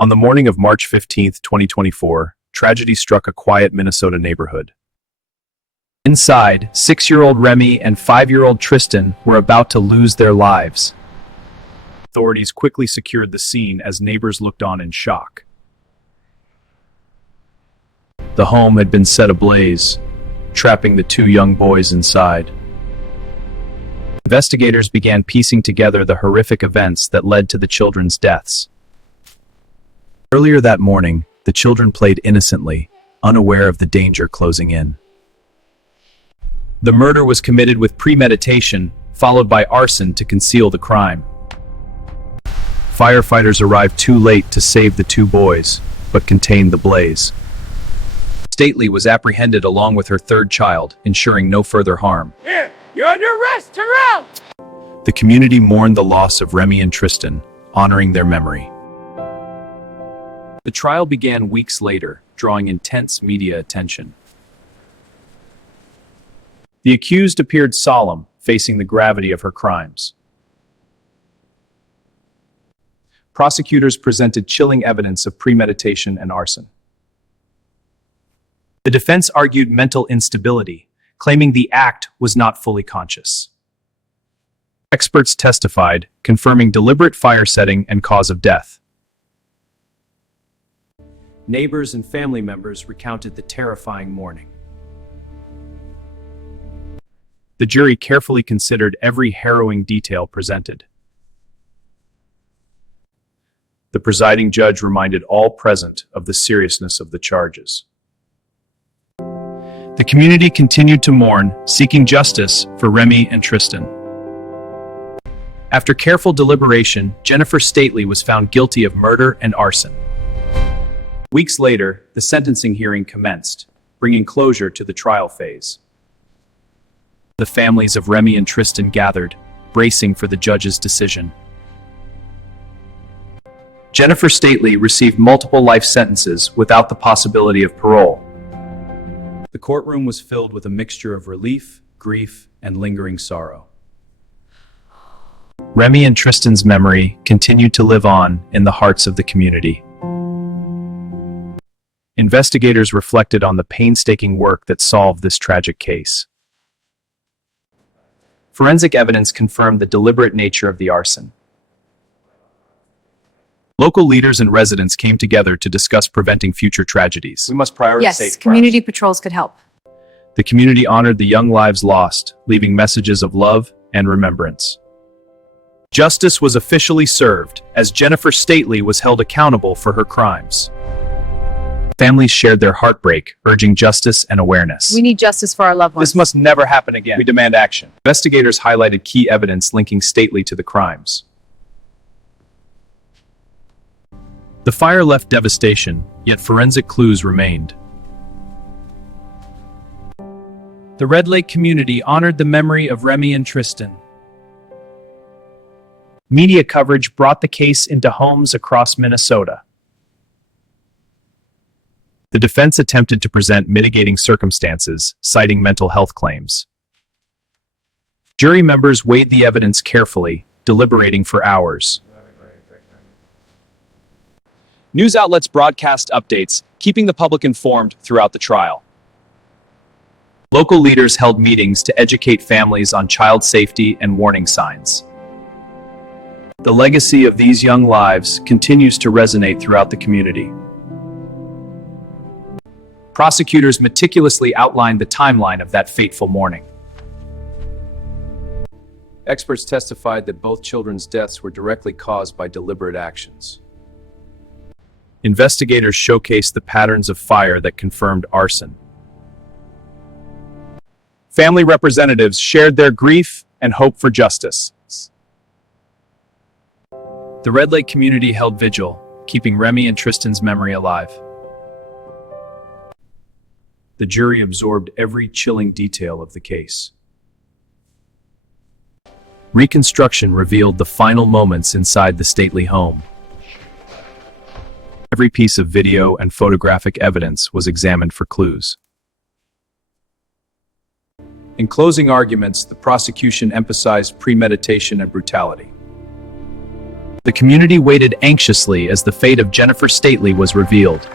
On the morning of March 15th, 2024, tragedy struck a quiet Minnesota neighborhood. Inside, 6-year-old Remy and 5-year-old Tristan were about to lose their lives. Authorities quickly secured the scene as neighbors looked on in shock. The home had been set ablaze, trapping the two young boys inside. Investigators began piecing together the horrific events that led to the children's deaths. Earlier that morning, the children played innocently, unaware of the danger closing in. The murder was committed with premeditation, followed by arson to conceal the crime. Firefighters arrived too late to save the two boys, but contained the blaze. Stately was apprehended along with her third child, ensuring no further harm. Here, you're under arrest, Terrell! The community mourned the loss of Remy and Tristan, honoring their memory. The trial began weeks later, drawing intense media attention. The accused appeared solemn, facing the gravity of her crimes. Prosecutors presented chilling evidence of premeditation and arson. The defense argued mental instability, claiming the act was not fully conscious. Experts testified, confirming deliberate fire setting and cause of death. Neighbors and family members recounted the terrifying morning. The jury carefully considered every harrowing detail presented. The presiding judge reminded all present of the seriousness of the charges. The community continued to mourn, seeking justice for Remy and Tristan. After careful deliberation, Jennifer Stately was found guilty of murder and arson. Weeks later, the sentencing hearing commenced, bringing closure to the trial phase. The families of Remy and Tristan gathered, bracing for the judge's decision. Jennifer Stately received multiple life sentences without the possibility of parole. The courtroom was filled with a mixture of relief, grief, and lingering sorrow. Remy and Tristan's memory continued to live on in the hearts of the community. Investigators reflected on the painstaking work that solved this tragic case. Forensic evidence confirmed the deliberate nature of the arson. Local leaders and residents came together to discuss preventing future tragedies. We must prioritize Yes, safe community patrols could help. The community honored the young lives lost, leaving messages of love and remembrance. Justice was officially served, as Jennifer Stately was held accountable for her crimes. Families shared their heartbreak, urging justice and awareness. We need justice for our loved ones. This must never happen again. We demand action. Investigators highlighted key evidence linking Stately to the crimes. The fire left devastation, yet forensic clues remained. The Red Lake community honored the memory of Remy and Tristan. Media coverage brought the case into homes across Minnesota. The defense attempted to present mitigating circumstances, citing mental health claims. Jury members weighed the evidence carefully, deliberating for hours. News outlets broadcast updates, keeping the public informed throughout the trial. Local leaders held meetings to educate families on child safety and warning signs. The legacy of these young lives continues to resonate throughout the community. Prosecutors meticulously outlined the timeline of that fateful morning. Experts testified that both children's deaths were directly caused by deliberate actions. Investigators showcased the patterns of fire that confirmed arson. Family representatives shared their grief and hope for justice. The Red Lake community held vigil, keeping Remy and Tristan's memory alive. The jury absorbed every chilling detail of the case. Reconstruction revealed the final moments inside the stately home. Every piece of video and photographic evidence was examined for clues. In closing arguments, the prosecution emphasized premeditation and brutality. The community waited anxiously as the fate of Jennifer Stately was revealed.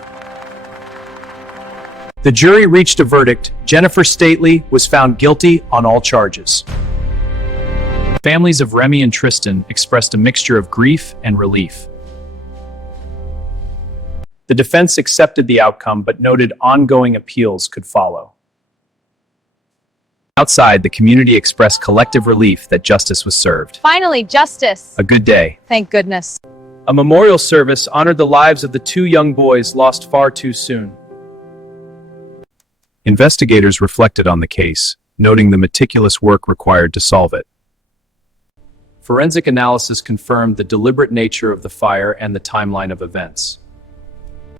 The jury reached a verdict. Jennifer Stately was found guilty on all charges. Families of Remy and Tristan expressed a mixture of grief and relief. The defense accepted the outcome but noted ongoing appeals could follow. Outside, the community expressed collective relief that justice was served. Finally, justice. A good day. Thank goodness. A memorial service honored the lives of the two young boys lost far too soon. Investigators reflected on the case, noting the meticulous work required to solve it. Forensic analysis confirmed the deliberate nature of the fire and the timeline of events.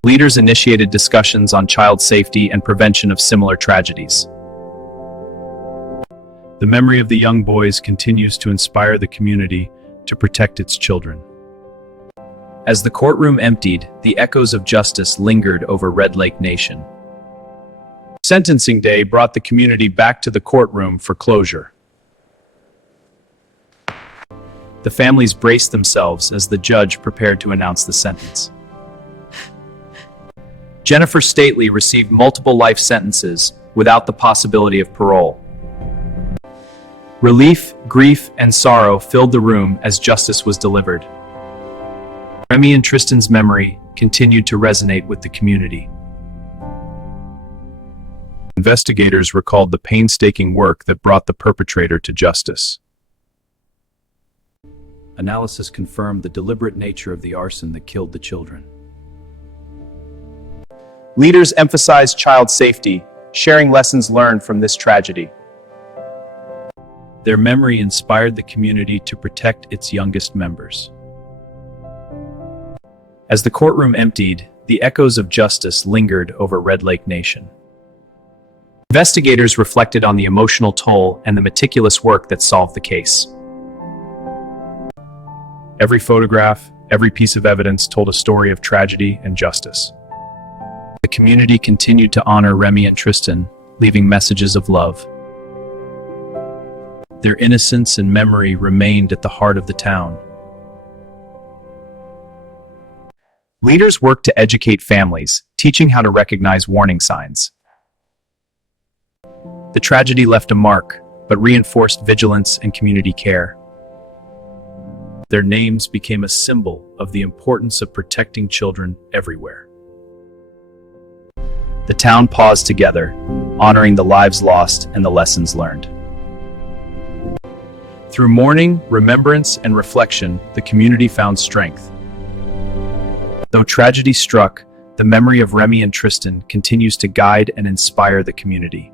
Leaders initiated discussions on child safety and prevention of similar tragedies. The memory of the young boys continues to inspire the community to protect its children. As the courtroom emptied, the echoes of justice lingered over Red Lake Nation. Sentencing day brought the community back to the courtroom for closure. The families braced themselves as the judge prepared to announce the sentence. Jennifer Stately received multiple life sentences without the possibility of parole. Relief, grief, and sorrow filled the room as justice was delivered. Remy and Tristan's memory continued to resonate with the community. Investigators recalled the painstaking work that brought the perpetrator to justice. Analysis confirmed the deliberate nature of the arson that killed the children. Leaders emphasized child safety, sharing lessons learned from this tragedy. Their memory inspired the community to protect its youngest members. As the courtroom emptied, the echoes of justice lingered over Red Lake Nation. Investigators reflected on the emotional toll and the meticulous work that solved the case. Every photograph, every piece of evidence told a story of tragedy and justice. The community continued to honor Remy and Tristan, leaving messages of love. Their innocence and memory remained at the heart of the town. Leaders worked to educate families, teaching how to recognize warning signs. The tragedy left a mark, but reinforced vigilance and community care. Their names became a symbol of the importance of protecting children everywhere. The town paused together, honoring the lives lost and the lessons learned. Through mourning, remembrance, and reflection, the community found strength. Though tragedy struck, the memory of Remy and Tristan continues to guide and inspire the community.